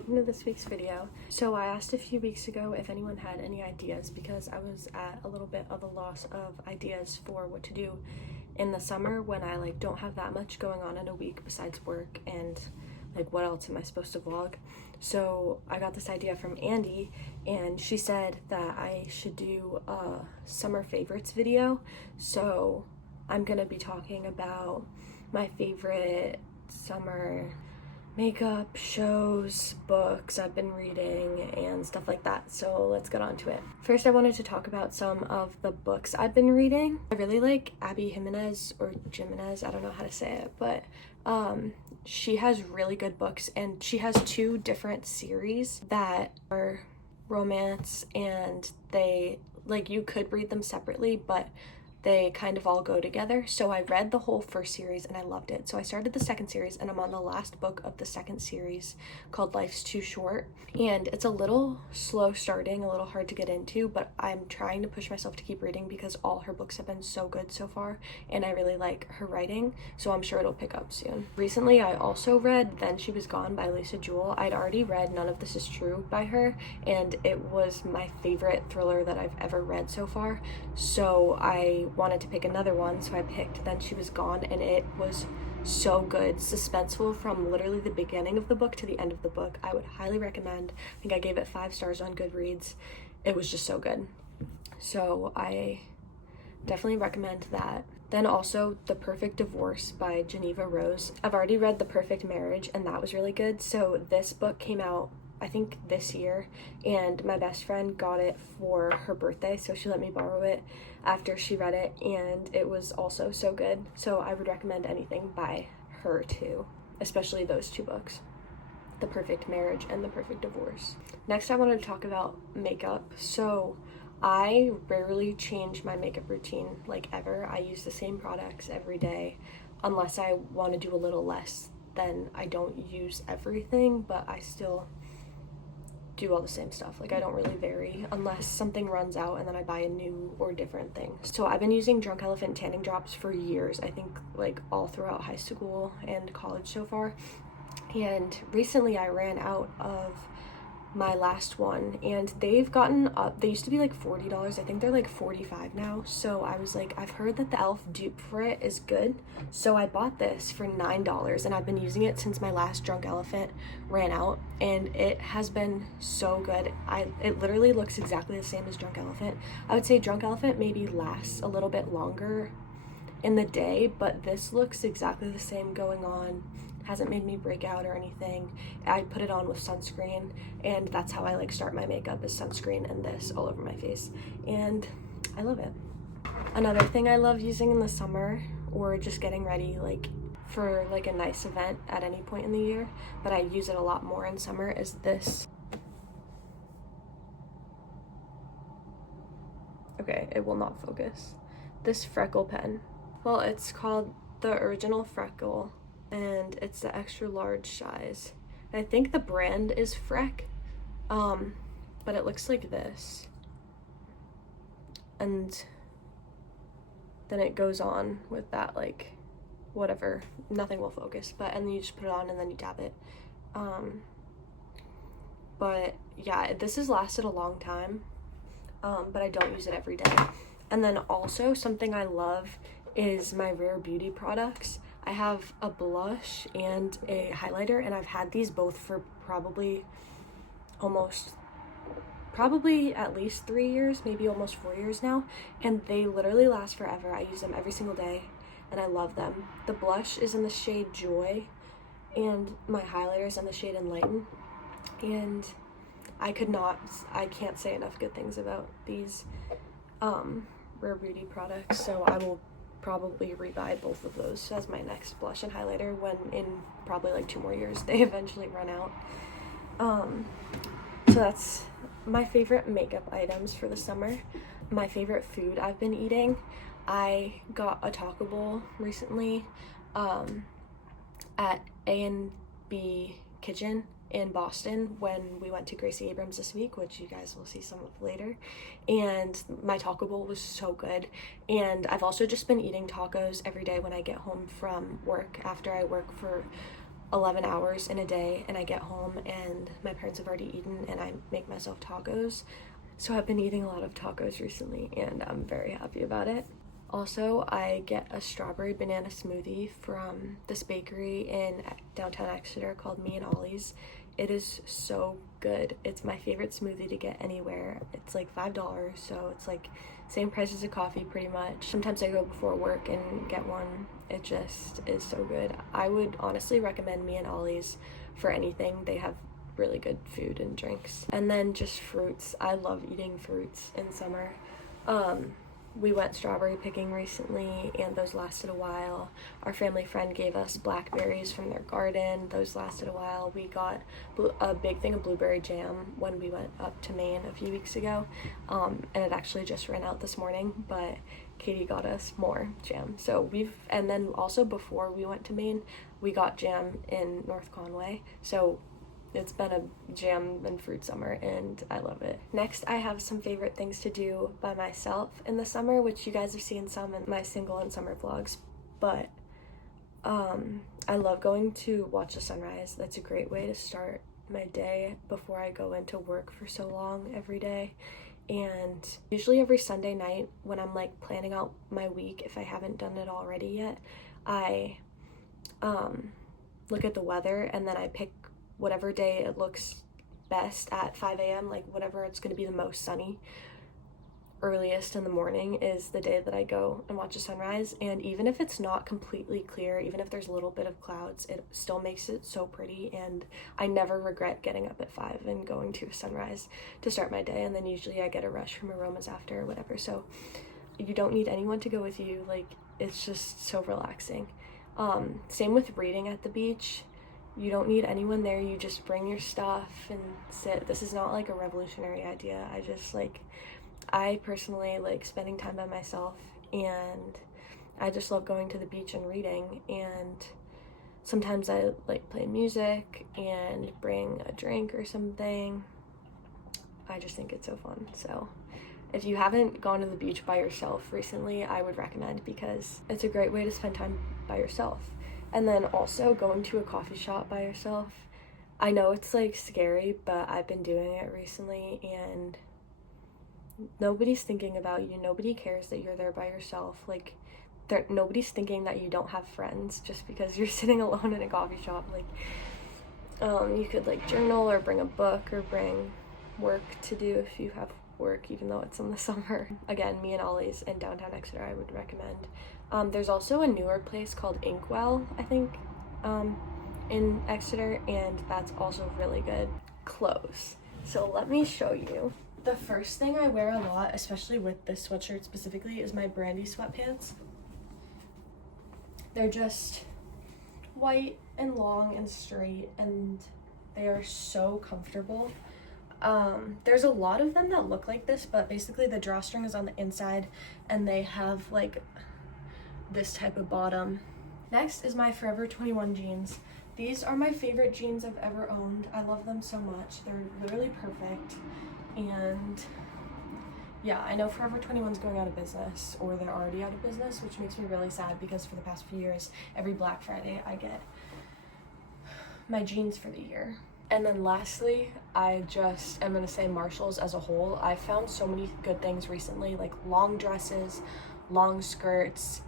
welcome to this week's video. So I asked a few weeks ago if anyone had any ideas because I was at a little bit of a loss of ideas for what to do in the summer when I don't have that much going on in a week besides work, and what else am I supposed to vlog? So I got this idea from Andy, and she said that I should do a summer favorites video. So I'm gonna be talking about my favorite summer makeup, shows, books I've been reading, and stuff like that. So let's get on to it. First, I wanted to talk about some of the books I've been reading. I really like Abby Jimenez, or Jimenez, I don't know how to say it, but she has really good books, and she has two different series that are romance, and they, you could read them separately, but they kind of all go together. So I read the whole first series and I loved it. So I started the second series, and I'm on the last book of the second series called Life's Too Short. And it's a little slow starting, a little hard to get into, but I'm trying to push myself to keep reading because all her books have been so good so far, and I really like her writing, so I'm sure it'll pick up soon. Recently, I also read Then She Was Gone by Lisa Jewell. I'd already read None of This Is True by her, and it was my favorite thriller that I've ever read so far. So I wanted to pick another one, so I picked Then She Was Gone, and it was so good. Suspenseful from literally the beginning of the book to the end of the book. I would highly recommend. I think I gave it 5 stars on Goodreads. It was just so good. So I definitely recommend that. Then also The Perfect Divorce by Geneva Rose. I've already read The Perfect Marriage, and that was really good. So this book came out, I think, this year, and my best friend got it for her birthday, so she let me borrow it after she read it, and it was also so good. So I would recommend anything by her too, especially those two books, The Perfect Marriage and The Perfect Divorce. Next, I wanted to talk about makeup. So I rarely change my makeup routine, ever. I use the same products every day, unless I want to do a little less. Then I don't use everything, but I still do all the same stuff. I don't really vary unless something runs out and then I buy a new or different thing. So I've been using Drunk Elephant tanning drops for years, I think all throughout high school and college so far. And recently I ran out of my last one, and they've gotten up. They used to be $40. I think they're $45 now. So I was I've heard that the e.l.f. dupe for it is good, so I bought this for $9, and I've been using it since my last Drunk Elephant ran out, and it has been so good. It literally looks exactly the same as Drunk Elephant. I would say Drunk Elephant maybe lasts a little bit longer in the day, but this looks exactly the same going on. Hasn't made me break out or anything. I put it on with sunscreen, and that's how I start my makeup, is sunscreen and this all over my face, and I love it. Another thing I love using in the summer, or just getting ready for a nice event at any point in the year, but I use it a lot more in summer, is this. Okay, it will not focus. This freckle pen. Well, it's called the Original Freckle, and it's the extra large size. I think the brand is Freck, but it looks like this. And then it goes on with that, whatever, nothing will focus, and then you just put it on and then you dab it. But yeah, this has lasted a long time, but I don't use it every day. And then also something I love is my Rare Beauty products. I have a blush and a highlighter, and I've had these both for probably at least 3 years, maybe almost 4 years now, and they literally last forever. I use them every single day, and I love them. The blush is in the shade Joy, and my highlighter is in the shade Enlighten, and I can't say enough good things about these Rare Beauty products, so I will probably rebuy both of those as my next blush and highlighter when in probably 2 more years they eventually run out. So that's my favorite makeup items for the summer. My favorite food I've been eating, I got a taco bowl recently at A&B Kitchen in Boston when we went to Gracie Abrams this week, which you guys will see some of later, and my taco bowl was so good. And I've also just been eating tacos every day when I get home from work, after I work for 11 hours in a day, and I get home and my parents have already eaten and I make myself tacos. So I've been eating a lot of tacos recently and I'm very happy about it. Also, I get a strawberry banana smoothie from this bakery in downtown Exeter called Me and Ollie's. It is so good. It's my favorite smoothie to get anywhere. It's like $5, so it's like same price as a coffee pretty much. Sometimes I go before work and get one. It just is so good. I would honestly recommend Me and Ollie's for anything. They have really good food and drinks. And then just fruits. I love eating fruits in summer. We went strawberry picking recently and those lasted a while. Our family friend gave us blackberries from their garden. Those lasted a while. We got a big thing of blueberry jam when we went up to Maine a few weeks ago, and it actually just ran out this morning, but Katie got us more jam. And then also before we went to Maine, we got jam in North Conway. So it's been a jam and fruit summer and I love it. Next, I have some favorite things to do by myself in the summer, which you guys have seen some in my single and summer vlogs, but I love going to watch the sunrise. That's a great way to start my day before I go into work for so long every day. And usually every Sunday night when I'm like planning out my week, if I haven't done it already yet, I look at the weather and then I pick whatever day it looks best at 5 a.m., like whatever it's going to be the most sunny, earliest in the morning is the day that I go and watch a sunrise. And even if it's not completely clear, even if there's a little bit of clouds, it still makes it so pretty, and I never regret getting up at 5 and going to a sunrise to start my day. And then usually I get a rush from aromas after or whatever, so you don't need anyone to go with you. Like, it's just so relaxing. Same with reading at the beach. You don't need anyone there. You just bring your stuff and sit. This is not like a revolutionary idea. I personally like spending time by myself, and I just love going to the beach and reading. And sometimes I like play music and bring a drink or something. I just think it's so fun. So if you haven't gone to the beach by yourself recently, I would recommend, because it's a great way to spend time by yourself. And then also going to a coffee shop by yourself. I know it's like scary, but I've been doing it recently and nobody's thinking about you. Nobody cares that you're there by yourself. Like, nobody's thinking that you don't have friends just because you're sitting alone in a coffee shop. Like, you could like journal or bring a book or bring work to do if you have work, even though it's in the summer. Again, Me and Ollie's in downtown Exeter, I would recommend. There's also a newer place called Inkwell, I think, in Exeter, and that's also really good. Clothes. So let me show you. The first thing I wear a lot, especially with this sweatshirt specifically, is my Brandy sweatpants. They're just white and long and straight, and they are so comfortable. There's a lot of them that look like this, but basically the drawstring is on the inside and they have like this type of bottom. Next is my Forever 21 jeans. These are my favorite jeans I've ever owned. I love them so much. They're literally perfect. And yeah, I know Forever 21's going out of business, or they're already out of business, which makes me really sad because for the past few years, every Black Friday I get my jeans for the year. And then lastly, I just am gonna say Marshalls as a whole. I found so many good things recently, like long dresses, long skirts,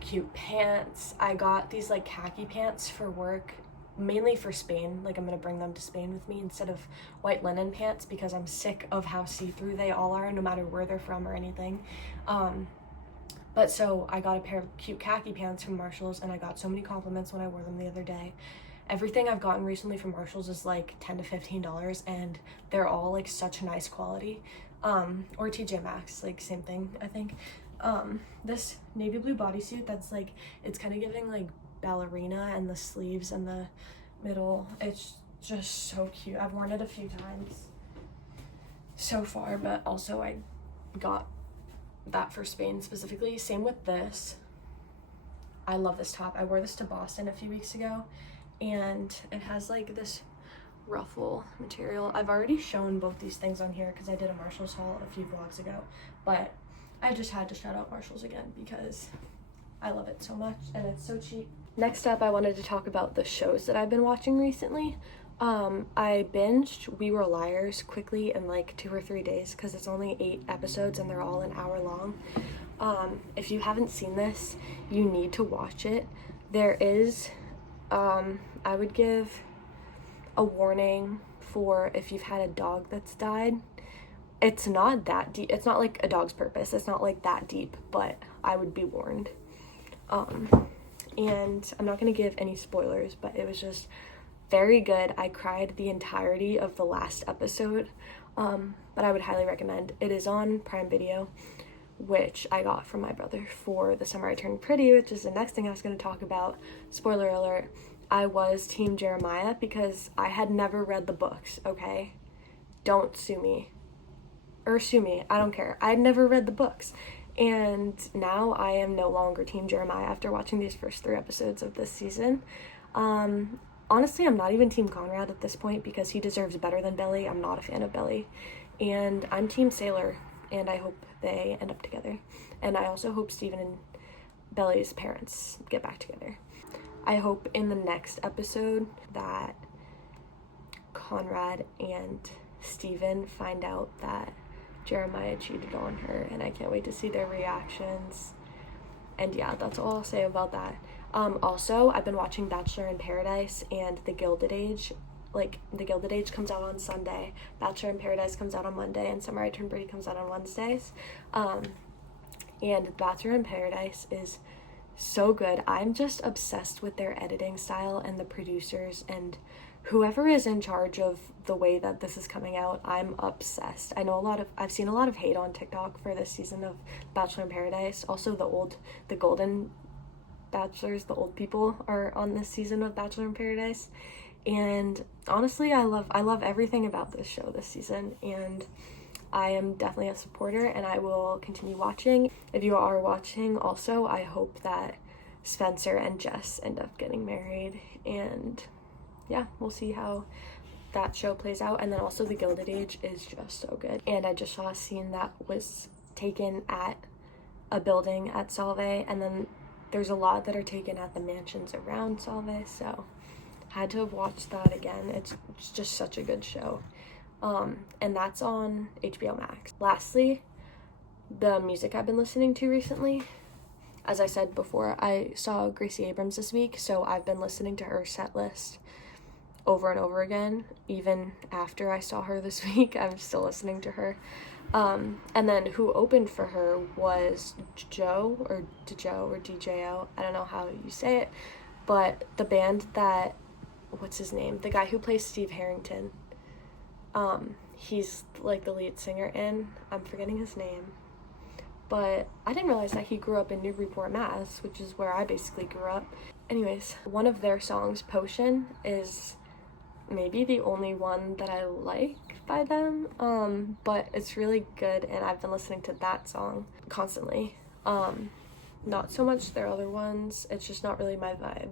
cute pants. I got these like khaki pants for work, mainly for Spain. Like, I'm gonna bring them to Spain with me instead of white linen pants because I'm sick of how see-through they all are, no matter where they're from or anything. But so I got a pair of cute khaki pants from Marshalls, and I got so many compliments when I wore them the other day. Everything I've gotten recently from Marshalls is like $10 to $15, and they're all like such nice quality. Or TJ Maxx, like same thing, I think. This navy blue bodysuit that's like, it's kind of giving like ballerina, and the sleeves and the middle, it's just so cute. I've worn it a few times so far, but also I got that for Spain specifically. Same with this. I love this top. I wore this to Boston a few weeks ago, and it has like this ruffle material. I've already shown both these things on here because I did a Marshalls haul a few vlogs ago, but I just had to shout out Marshalls again because I love it so much and it's so cheap. Next up, I wanted to talk about the shows that I've been watching recently. I binged We Were Liars quickly in like 2 or 3 days because it's only 8 episodes and they're all an hour long. If you haven't seen this, you need to watch it. There is, I would give a warning for if you've had a dog that's died. It's not that deep. It's not like A Dog's Purpose. It's not like that deep, but I would be warned. And I'm not going to give any spoilers, but it was just very good. I cried the entirety of the last episode, but I would highly recommend. It is on Prime Video, which I got from my brother for The Summer I Turned Pretty, which is the next thing I was going to talk about. Spoiler alert, I was Team Jeremiah because I had never read the books, okay? Don't sue me. Or sue me, I don't care. I had never read the books. And now I am no longer Team Jeremiah after watching these first 3 episodes of this season. Honestly, I'm not even Team Conrad at this point because he deserves better than Belly. I'm not a fan of Belly. And I'm Team Sailor, and I hope they end up together. And I also hope Steven and Belly's parents get back together. I hope in the next episode that Conrad and Steven find out that Jeremiah cheated on her, and I can't wait to see their reactions. And yeah, that's all I'll say about that. Also, I've been watching Bachelor in Paradise and The Gilded Age. Like, The Gilded Age comes out on Sunday, Bachelor in Paradise comes out on Monday, and Summer I Turned Pretty comes out on Wednesdays. And Bachelor in Paradise is so good. I'm just obsessed with their editing style and the producers and whoever is in charge of the way that this is coming out. I'm obsessed. I've seen a lot of hate on TikTok for this season of Bachelor in Paradise. Also, the golden bachelors, the old people are on this season of Bachelor in Paradise. And honestly, I love everything about this show this season, and I am definitely a supporter, and I will continue watching. If you are watching also, I hope that Spencer and Jess end up getting married, and yeah, we'll see how that show plays out. And then also The Gilded Age is just so good. And I just saw a scene that was taken at a building at Solvay, and then there's a lot that are taken at the mansions around Solvay, so had to have watched that again. It's just such a good show. And that's on HBO Max. Lastly, the music I've been listening to recently. As I said before, I saw Gracie Abrams this week, so I've been listening to her set list over and over again. Even after I saw her this week, I'm still listening to her. And then who opened for her was Joe, or DJO, I don't know how you say it, but the band that, what's his name? The guy who plays Steve Harrington. He's like the lead singer in, I'm forgetting his name, but I didn't realize that he grew up in Newburyport, Mass, which is where I basically grew up. Anyways, one of their songs, Potion, is maybe the only one that I like by them, but it's really good, and I've been listening to that song constantly. Not so much their other ones, it's just not really my vibe.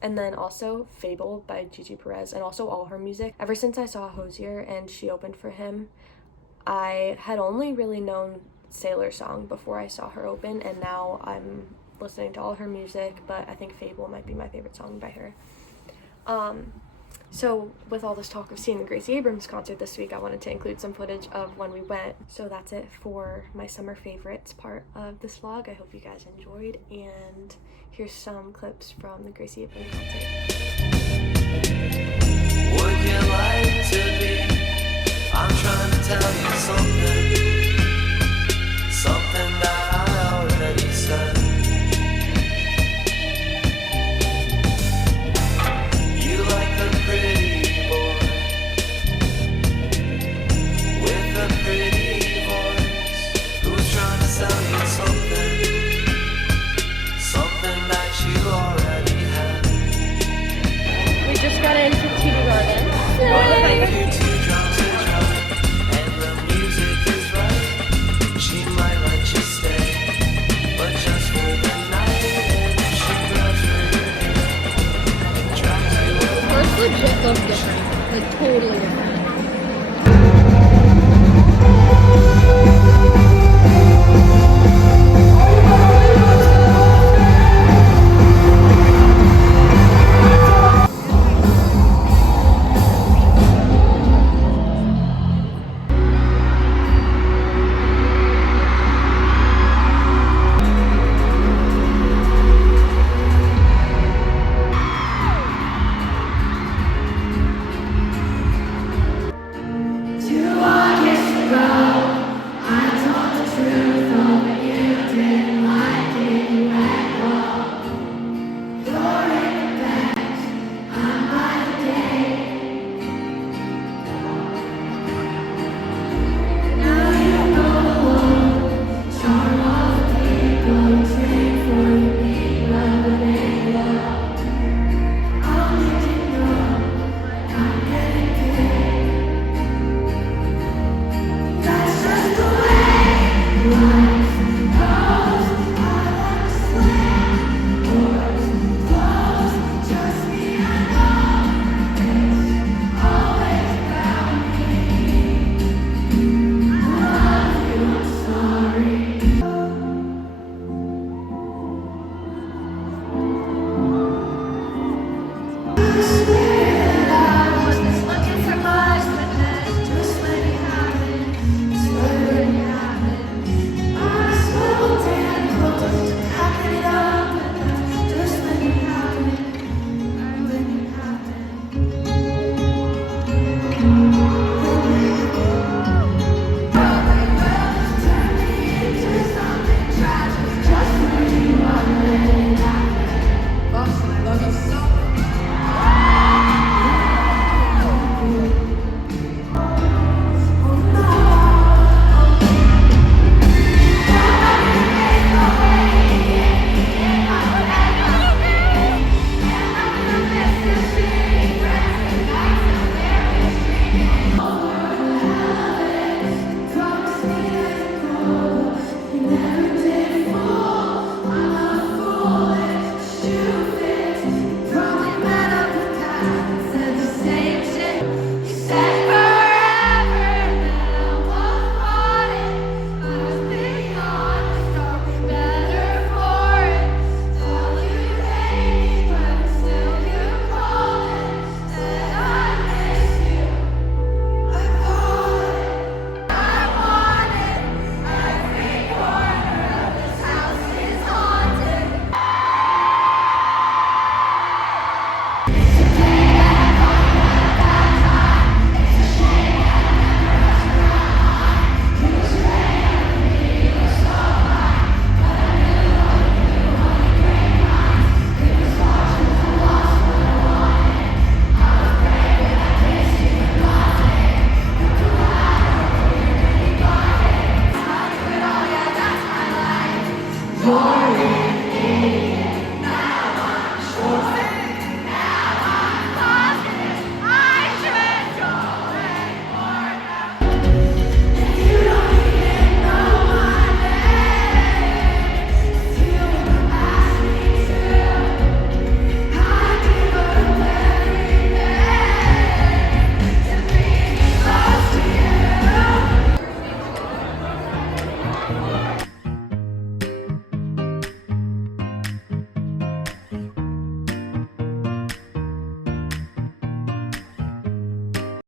And then also Fable by Gigi Perez, and also all her music. Ever since I saw Hosier and she opened for him, I had only really known Sailor Song before I saw her open, and now I'm listening to all her music, but I think Fable might be my favorite song by her. So with all this talk of seeing the Gracie Abrams concert this week, I wanted to include some footage of when we went. So that's it for my summer favorites part of this vlog. I hope you guys enjoyed, and here's some clips from the Gracie Abrams concert. Would you like to be? I'm trying to tell you.